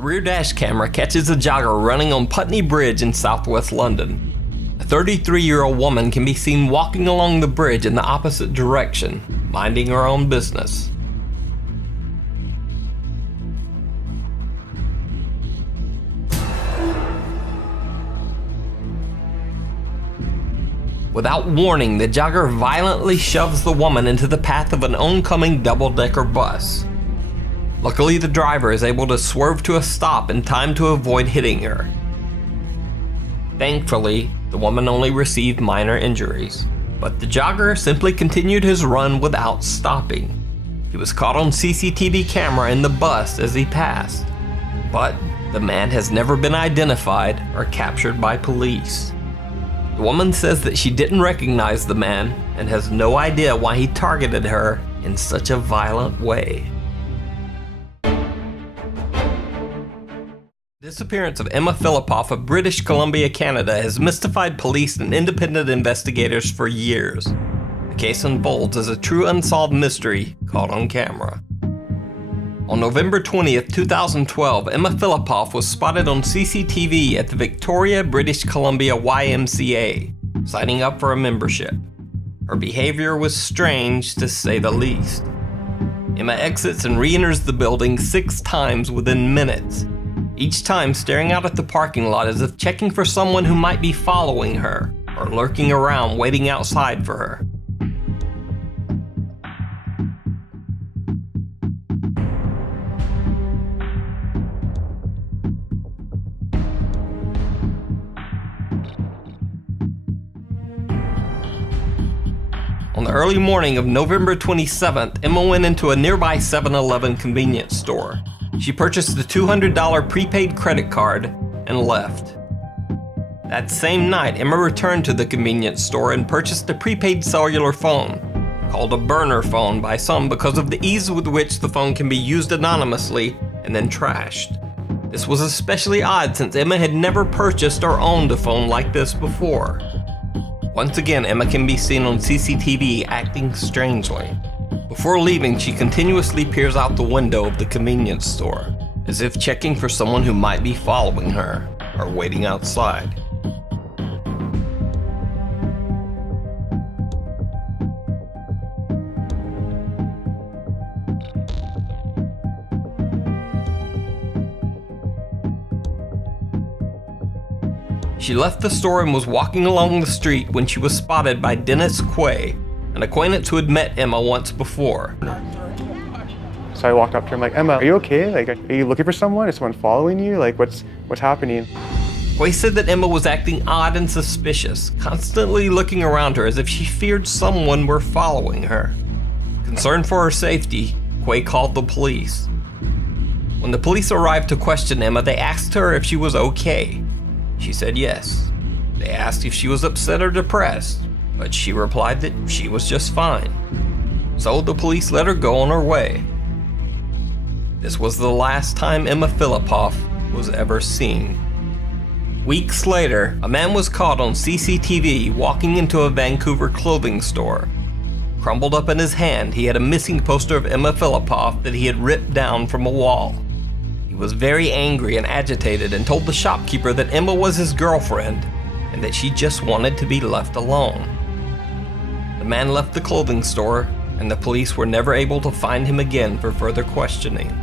A rear dash camera catches a jogger running on Putney Bridge in southwest London. A 33-year-old woman can be seen walking along the bridge in the opposite direction, minding her own business. Without warning, the jogger violently shoves the woman into the path of an oncoming double-decker bus. Luckily, the driver is able to swerve to a stop in time to avoid hitting her. Thankfully, the woman only received minor injuries, but the jogger simply continued his run without stopping. He was caught on CCTV camera in the bus as he passed, but the man has never been identified or captured by police. The woman says that she didn't recognize the man and has no idea why he targeted her in such a violent way. The disappearance of Emma Philippoff of British Columbia, Canada has mystified police and independent investigators for years. The case unfolds as a true unsolved mystery caught on camera. On November 20th, 2012, Emma Philippoff was spotted on CCTV at the Victoria, British Columbia YMCA, signing up for a membership. Her behavior was strange, to say the least. Emma exits and re-enters the building 6 times within minutes, each time staring out at the parking lot as if checking for someone who might be following her or lurking around waiting outside for her. On the early morning of November 27th, Emma went into a nearby 7-Eleven convenience store. She purchased a $200 prepaid credit card and left. That same night, Emma returned to the convenience store and purchased a prepaid cellular phone. called a burner phone by some because of the ease with which the phone can be used anonymously and then trashed. This was especially odd since Emma had never purchased or owned a phone like this before. Once again, Emma can be seen on CCTV acting strangely. Before leaving, she continuously peers out the window of the convenience store, as if checking for someone who might be following her or waiting outside. She left the store and was walking along the street when she was spotted by Dennis Quay, an acquaintance who had met Emma once before. So I walked up to her, I'm like, Emma, are you okay? Like, are you looking for someone? Is someone following you? Like, what's happening? Quay said that Emma was acting odd and suspicious, constantly looking around her as if she feared someone were following her. Concerned for her safety, Quay called the police. When the police arrived to question Emma, they asked her if she was okay. She said yes. They asked if she was upset or depressed, but she replied that she was just fine. So the police let her go on her way. This was the last time Emma Filipoff was ever seen. Weeks later, a man was caught on CCTV walking into a Vancouver clothing store. Crumbled up in his hand, he had a missing poster of Emma Filipoff that he had ripped down from a wall. He was very angry and agitated and told the shopkeeper that Emma was his girlfriend and that she just wanted to be left alone. The man left the clothing store, and the police were never able to find him again for further questioning.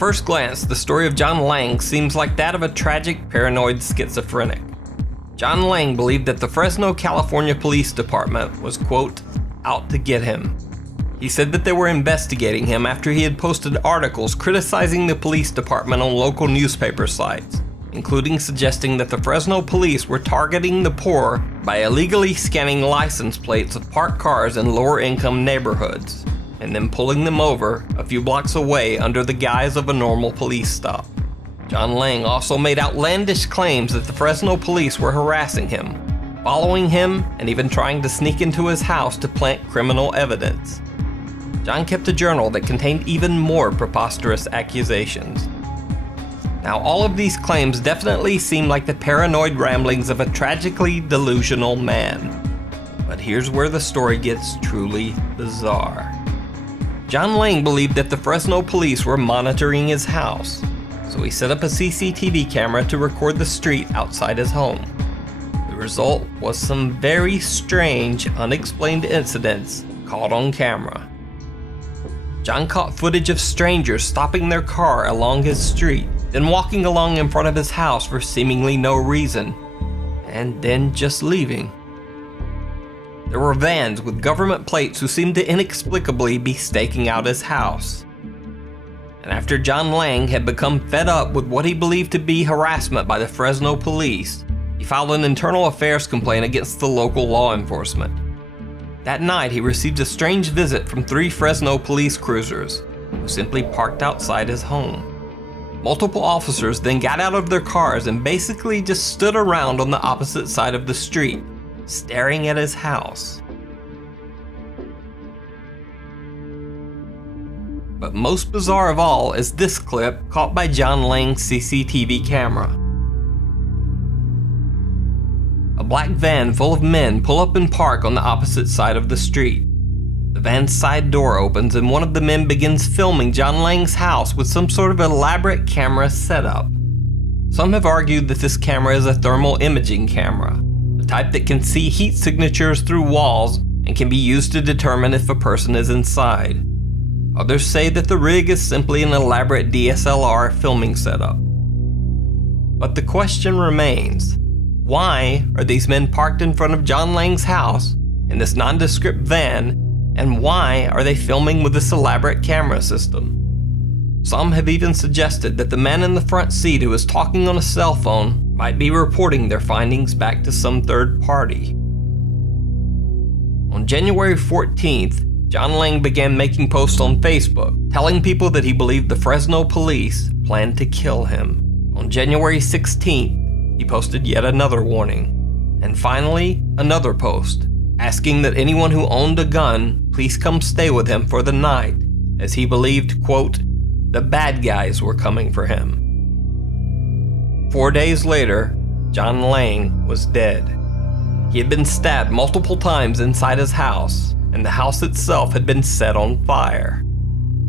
first glance, the story of John Lang seems like that of a tragic paranoid schizophrenic. John Lang believed that the Fresno, California Police Department was, quote, out to get him. He said that they were investigating him after he had posted articles criticizing the police department on local newspaper sites, including suggesting that the Fresno police were targeting the poor by illegally scanning license plates of parked cars in lower-income neighborhoods, and then pulling them over a few blocks away under the guise of a normal police stop. John Lang also made outlandish claims that the Fresno police were harassing him, following him, and even trying to sneak into his house to plant criminal evidence. John kept a journal that contained even more preposterous accusations. Now, all of these claims definitely seem like the paranoid ramblings of a tragically delusional man. But here's where the story gets truly bizarre. John Lang believed that the Fresno police were monitoring his house, so he set up a CCTV camera to record the street outside his home. The result was some very strange, unexplained incidents caught on camera. John caught footage of strangers stopping their car along his street, then walking along in front of his house for seemingly no reason, and then just leaving. There were vans with government plates who seemed to inexplicably be staking out his house. And after John Lang had become fed up with what he believed to be harassment by the Fresno police, he filed an internal affairs complaint against the local law enforcement. That night, he received a strange visit from 3 Fresno police cruisers, who simply parked outside his home. Multiple officers then got out of their cars and basically just stood around on the opposite side of the street, staring at his house. But most bizarre of all is this clip caught by John Lang's CCTV camera. A black van full of men pull up and park on the opposite side of the street. The van's side door opens and one of the men begins filming John Lang's house with some sort of elaborate camera setup. Some have argued that this camera is a thermal imaging camera, the type that can see heat signatures through walls and can be used to determine if a person is inside. Others say that the rig is simply an elaborate DSLR filming setup. But the question remains, why are these men parked in front of John Lang's house in this nondescript van, and why are they filming with this elaborate camera system? Some have even suggested that the man in the front seat who is talking on a cell phone might be reporting their findings back to some third party. On January 14th, John Lang began making posts on Facebook, telling people that he believed the Fresno police planned to kill him. On January 16th, he posted yet another warning. And finally, another post, asking that anyone who owned a gun please come stay with him for the night, as he believed, quote, the bad guys were coming for him. 4 days later, John Lang was dead. He had been stabbed multiple times inside his house, and the house itself had been set on fire.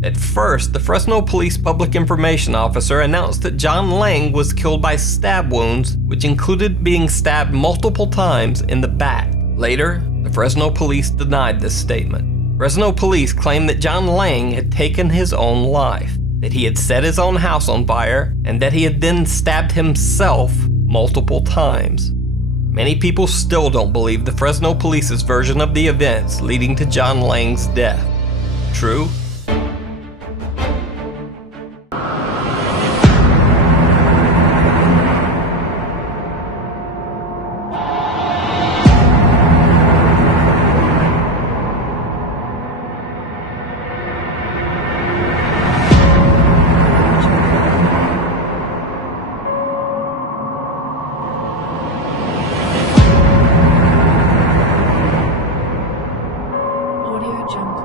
At first, the Fresno Police Public Information Officer announced that John Lang was killed by stab wounds, which included being stabbed multiple times in the back. Later, the Fresno Police denied this statement. Fresno Police claimed that John Lang had taken his own life, that he had set his own house on fire, and that he had then stabbed himself multiple times. Many people still don't believe the Fresno Police's version of the events leading to John Lang's death. True? Audio Jungle.